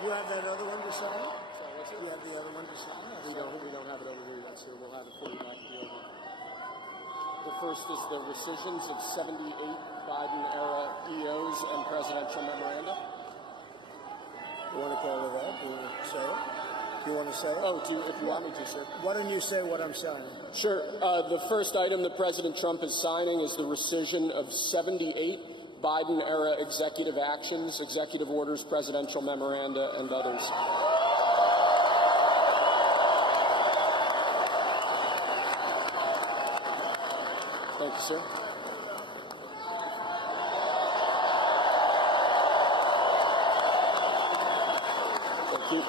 You have that other one to sign? Sorry, what's it? You have the other one to sign? We don't have it over here yet, sir. We'll have it for you after the over. The first is the rescissions of 78 Biden-era EOs and presidential memoranda. You want to go to that? Do you want to say it? Do you want to say it? Oh, if you want me to, sir. Why don't you say what I'm signing? Sure. The first item that President Trump is signing is the rescission of 78 Biden-era executive actions, executive orders, presidential memoranda, and others. Thank you, sir. Thank you.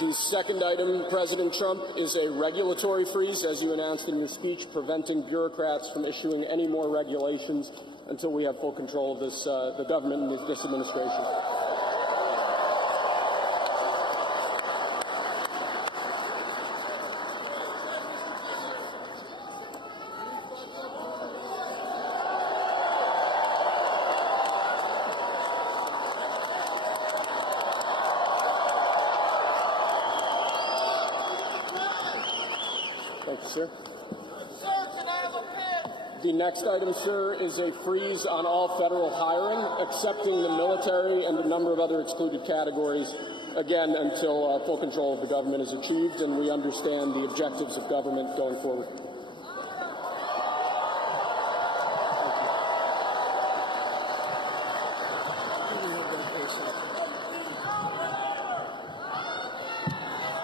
The second item, President Trump, is a regulatory freeze, as you announced in your speech, preventing bureaucrats from issuing any more regulations until we have full control of this, the government and this administration. Thank you, sir. The next item, sir, is a freeze on all federal hiring, excepting the military and a number of other excluded categories, again, until full control of the government is achieved and we understand the objectives of government going forward.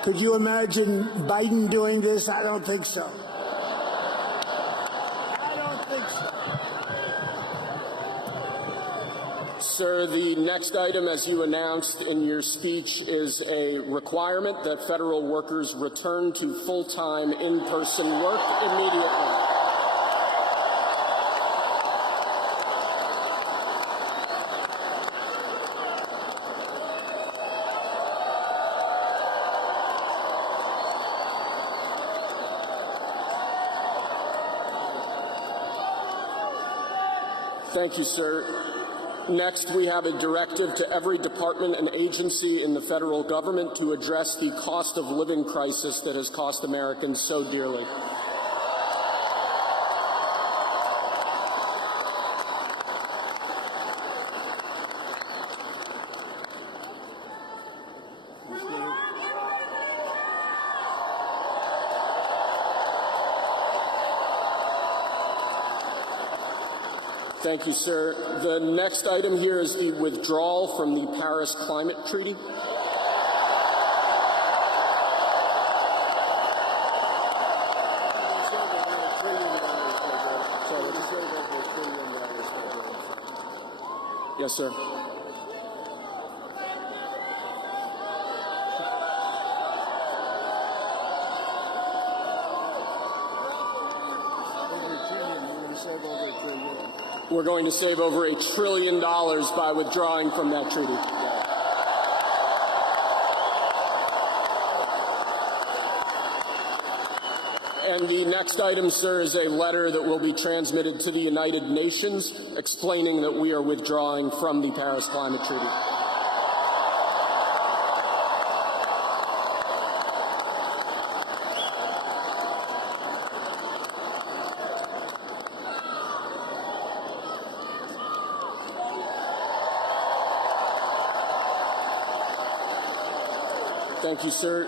Could you imagine Biden doing this? I don't think so. I don't think so. Sir, the next item, as you announced in your speech, is a requirement that federal workers return to full-time in-person work immediately. Thank you, sir. Next, we have a directive to every department and agency in the federal government to address the cost of living crisis that has cost Americans so dearly. Thank you, sir. The next item here is the withdrawal from the Paris Climate Treaty. Yes, sir. We're going to save over $1 trillion by withdrawing from that treaty. And the next item, sir, is a letter that will be transmitted to the United Nations explaining that we are withdrawing from the Paris Climate Treaty. Thank you, sir.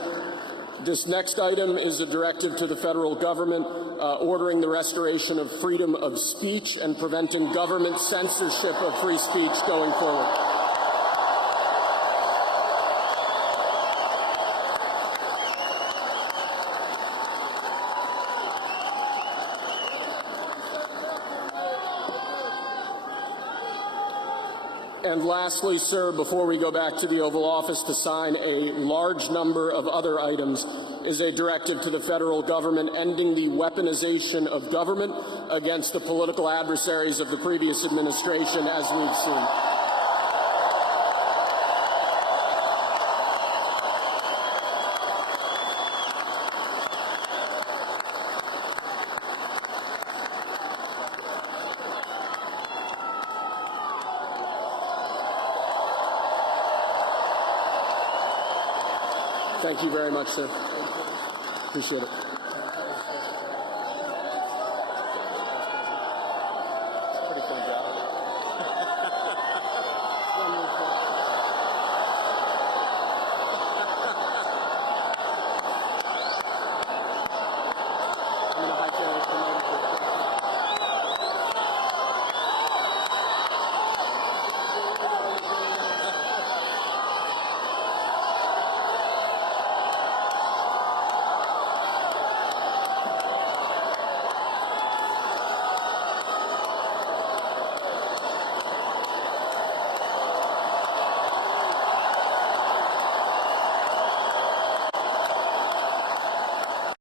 This next item is a directive to the federal government ordering the restoration of freedom of speech and preventing government censorship of free speech going forward. And lastly, sir, before we go back to the Oval Office to sign a large number of other items, is a directive to the federal government ending the weaponization of government against the political adversaries of the previous administration, as we've seen. Thank you very much, sir. Appreciate it.